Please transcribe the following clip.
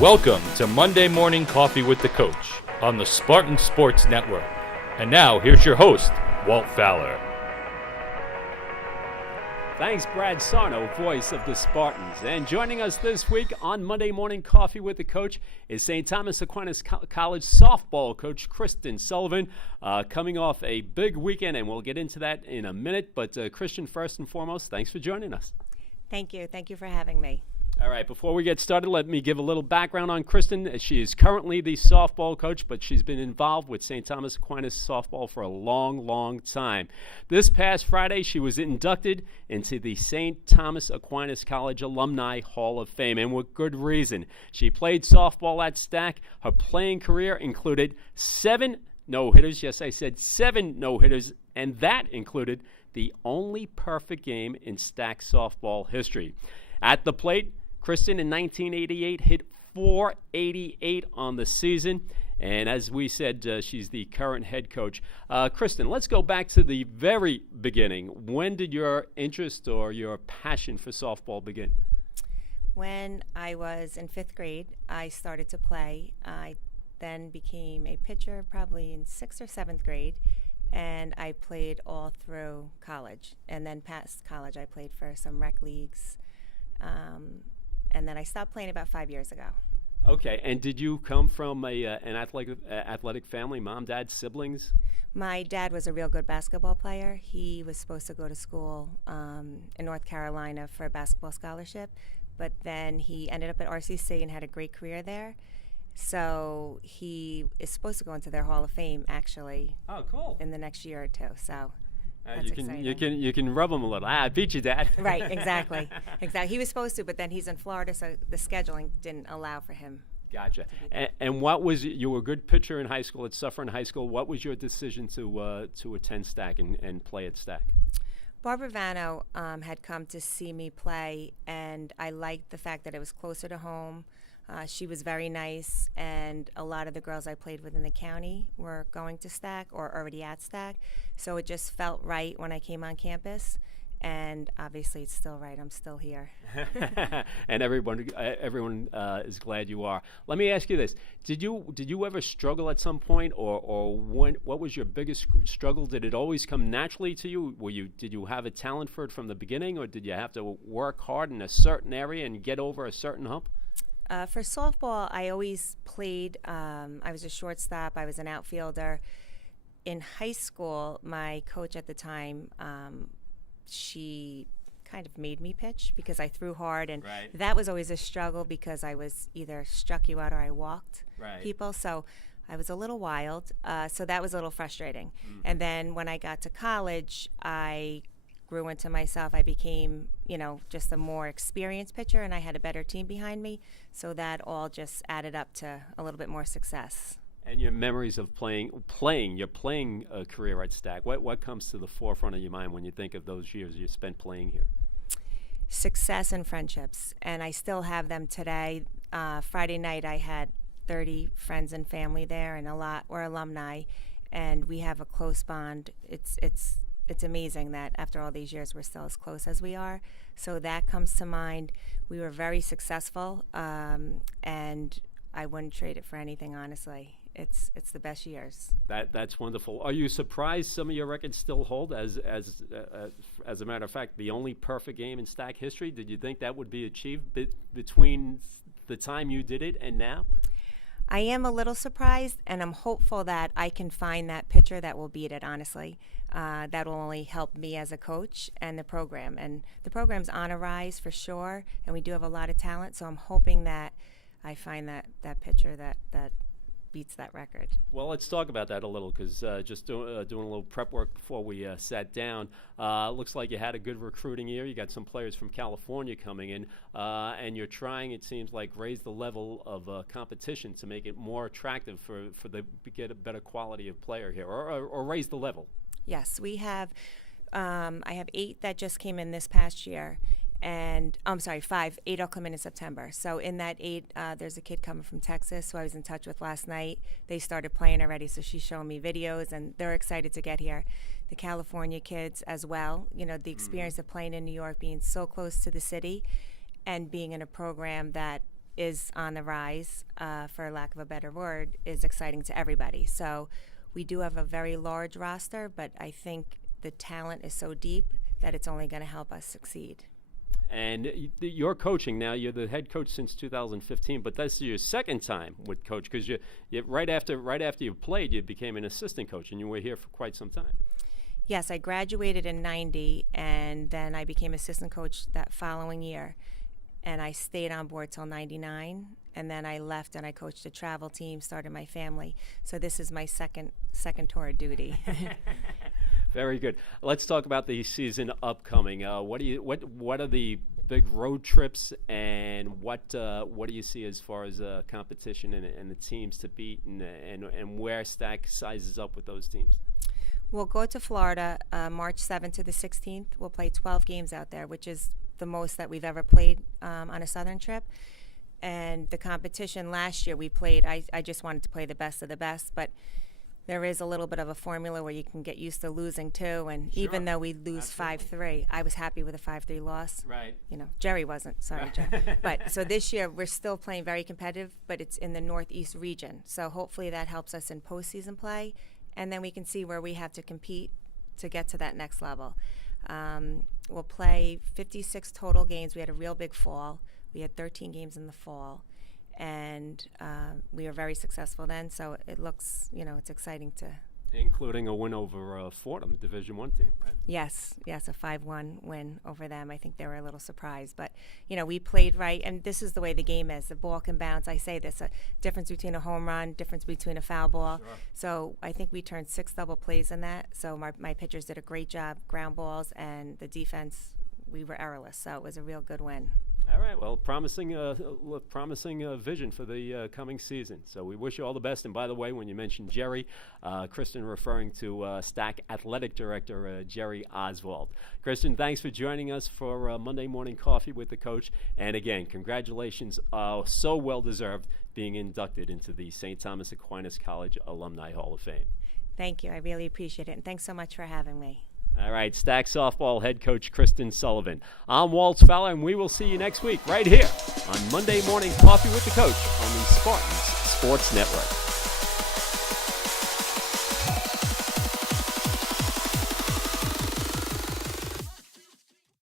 Welcome to Monday Morning Coffee with the Coach on the Spartan Sports Network. And now, here's your host, Walt Fowler. Thanks, Brad Sarno, voice of the Spartans. And joining us this week on Monday Morning Coffee with the Coach is St. Thomas Aquinas College softball coach Kristen Sullivan, coming off a big weekend, and we'll get into that in a minute. But Kristen, first and foremost, thanks for joining us. Thank you. Thank you for having me. All right, before we get started, let me give a little background on Kristen. She is currently the softball coach, but she's been involved with St. Thomas Aquinas softball for a long, long time. This past Friday, she was inducted into the St. Thomas Aquinas College Alumni Hall of Fame, and with good reason. She played softball at Stack. Her playing career included 7 no-hitters. Yes, I said 7 no-hitters, and that included the only perfect game in Stack softball history. At the plate, Kristen in 1988 hit .488 on the season, and as we said, she's the current head coach. Kristen, let's go back to the very beginning. When did your interest or your passion for softball begin? When I was in 5th grade, I started to play. I then became a pitcher probably in 6th or 7th grade, and I played all through college. And then past college, I played for some rec leagues. And then I stopped playing about 5 years ago. Okay, and did you come from an athletic family, mom, dad, siblings? My dad was a real good basketball player. He was supposed to go to school in North Carolina for a basketball scholarship, but then he ended up at RCC and had a great career there. So he is supposed to go into their Hall of Fame, actually. Oh, cool. In the next year or two. So that's exciting. You can rub him a little. I beat you, Dad. Right, exactly. He was supposed to, but then he's in Florida, so the scheduling didn't allow for him. Gotcha. And what was you were a good pitcher in high school at Suffern High School. What was your decision to attend Stack and play at Stack? Barbara Vano had come to see me play, and I liked the fact that it was closer to home. She was very nice, and a lot of the girls I played with in the county were going to Stack or already at Stack, so it just felt right when I came on campus, and obviously it's still right. I'm still here. And everyone is glad you are. Let me ask you this: Did you ever struggle at some point, or what was your biggest struggle? Did it always come naturally to you? Did you have a talent for it from the beginning, or did you have to work hard in a certain area and get over a certain hump? For softball, I always played. I was a shortstop. I was an outfielder. In high school, my coach at the time, she kind of made me pitch because I threw hard, and that was always a struggle because I was either struck you out or I walked people. So I was a little wild. So that was a little frustrating. Mm-hmm. And then when I got to college, I grew into myself. I became, just a more experienced pitcher, and I had a better team behind me. So that all just added up to a little bit more success. And your memories of your playing career at Stack, what comes to the forefront of your mind when you think of those years you spent playing here? Success and friendships, and I still have them today. Friday night I had 30 friends and family there, and a lot were alumni, and we have a close bond. It's amazing that after all these years we're still as close as we are. So that comes to mind. We were very successful, and I wouldn't trade it for anything, honestly. It's the best years. That's wonderful. Are you surprised some of your records still hold? As a matter of fact, the only perfect game in Stack history. Did you think that would be achieved between the time you did it and now? I am a little surprised, and I'm hopeful that I can find that pitcher that will beat it, honestly. That will only help me as a coach and the program. And the program's on a rise for sure, and we do have a lot of talent, so I'm hoping that I find that pitcher that beats that record. Well, let's talk about that a little, because just doing a little prep work before we sat down, looks like you had a good recruiting year. You got some players from California coming in, and you're trying, it seems like, raise the level of competition to make it more attractive for get a better quality of player here, or raise the level. Yes, we have. I have 8 that just came in this past year, and I'm sorry, 5. 8 will come in September. So in that 8, there's a kid coming from Texas who I was in touch with last night. They started playing already, so she's showing me videos, and they're excited to get here. The California kids as well, you know, the experience of playing in New York, being so close to the city, and being in a program that is on the rise, for lack of a better word, is exciting to everybody. So we do have a very large roster, but I think the talent is so deep that it's only going to help us succeed. And you're coaching now. You're the head coach since 2015, but that's your second time with coach because you right after you played, you became an assistant coach, and you were here for quite some time. Yes, I graduated in '90, and then I became assistant coach that following year. And I stayed on board till '99, and then I left and I coached a travel team, started my family. So this is my second tour of duty. Very good. Let's talk about the season upcoming. What are the big road trips, and what do you see as far as competition and the teams to beat, and where Stack sizes up with those teams? We'll go to Florida March 7th to the 16th. We'll play 12 games out there, which is the most that we've ever played on a Southern trip. And the competition last year we played, I just wanted to play the best of the best, but there is a little bit of a formula where you can get used to losing too. And Sure. even though we lose 5-3, I was happy with a 5-3 loss. Right. You know, Jerry wasn't. Sorry, Jerry. But so this year we're still playing very competitive, but it's in the Northeast region. So hopefully that helps us in postseason play, and then we can see where we have to compete to get to that next level. We'll play 56 total games. We had a real big fall. We had 13 games in the fall, and we were very successful then. So it looks, it's exciting to. Including a win over Fordham, Division I team, right? Yes, a 5-1 win over them. I think they were a little surprised, but we played right, and this is the way the game is. The ball can bounce. I say this: a difference between a home run, difference between a foul ball. Sure. So I think we turned 6 double plays in that. So my pitchers did a great job, ground balls, and the defense, we were errorless. So it was a real good win. All right. Well, promising vision for the coming season. So we wish you all the best. And by the way, when you mentioned Jerry, Kristen referring to Stack Athletic Director Jerry Oswald. Kristen, thanks for joining us for Monday Morning Coffee with the Coach. And again, congratulations, so well deserved, being inducted into the St. Thomas Aquinas College Alumni Hall of Fame. Thank you. I really appreciate it, and thanks so much for having me. All right, Stack Softball head coach Kristen Sullivan. I'm Walt Fowler, and we will see you next week right here on Monday Morning Coffee with the Coach on the Spartans Sports Network.